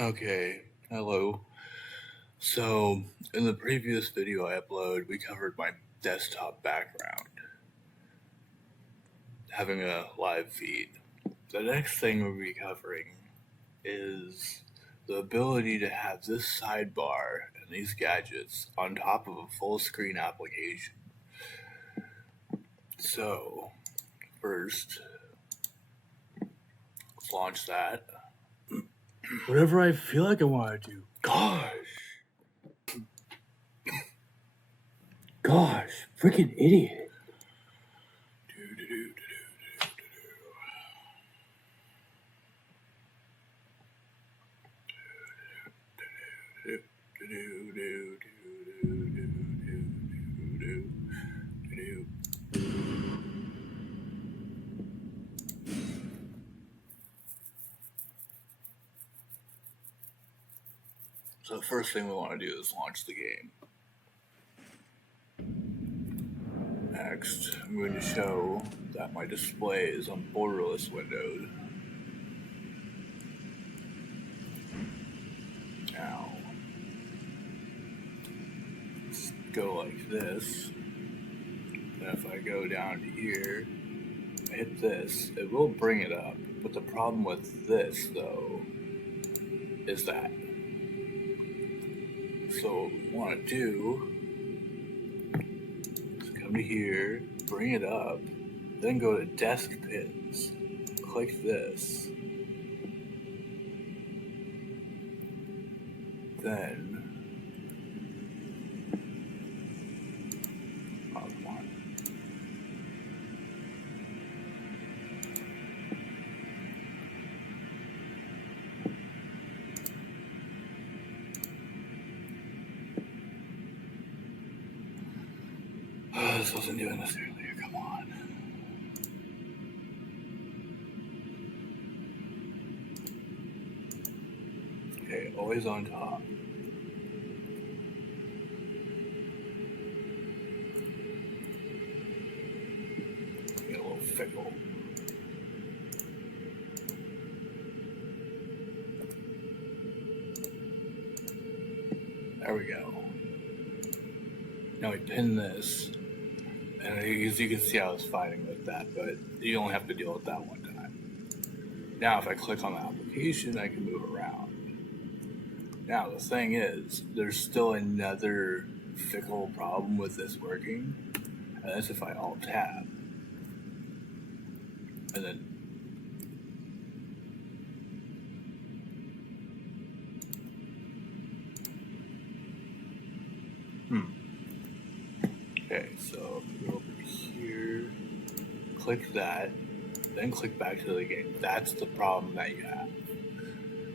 Okay, hello. So, in the previous video I uploaded, we covered my desktop background, having a live feed. The next thing we'll be covering is the ability to have this sidebar and these gadgets on top of a full screen application. So, first, let's launch that. Whatever I feel like I want to do. Gosh, freaking idiot. So the first thing we want to do is launch the game. Next, I'm going to show that my display is on borderless windowed. Now, let's go like this. And if I go down to here, I hit this, it will bring it up. But the problem with this, though, is that. So what we want to do is come to here, bring it up, then go to deskpins, click this, then come on. This wasn't doing this earlier, come on. Okay, always on top. Get a little fickle. There we go. Now we pin this, and as you can see I was fighting with that, but you only have to deal with that one time. Now if I click on the application, I can move around. Now the thing is, there's still another fickle problem with this working, and that's if I Alt-Tab. And then okay, so go over here, click that, then click back to the game. That's the problem that you have.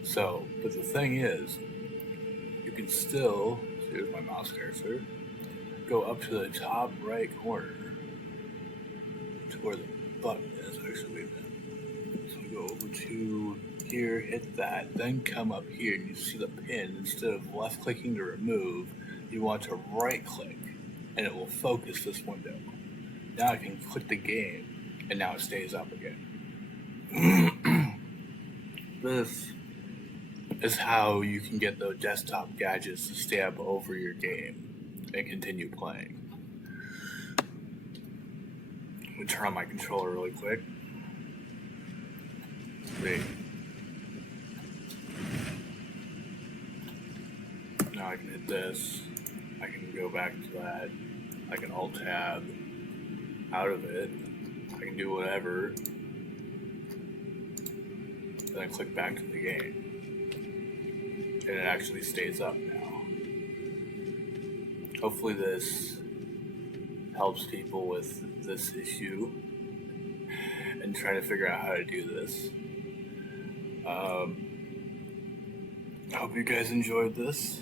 So, but the thing is, you can still, here's my mouse cursor, go up to the top right corner to where the button is. Actually, wait a minute. So go over to here, hit that, then come up here and you see the pin. Instead of left clicking to remove, you want to right click and it will focus this window. Now I can click the game and now it stays up again. This is how you can get those desktop gadgets to stay up over your game and continue playing. Let me turn on my controller really quick. See. Now I can hit this. I can go back to that. I can Alt-Tab out of it. I can do whatever. Then I click back to the game. And it actually stays up now. Hopefully this helps people with this issue and try to figure out how to do this. I hope you guys enjoyed this.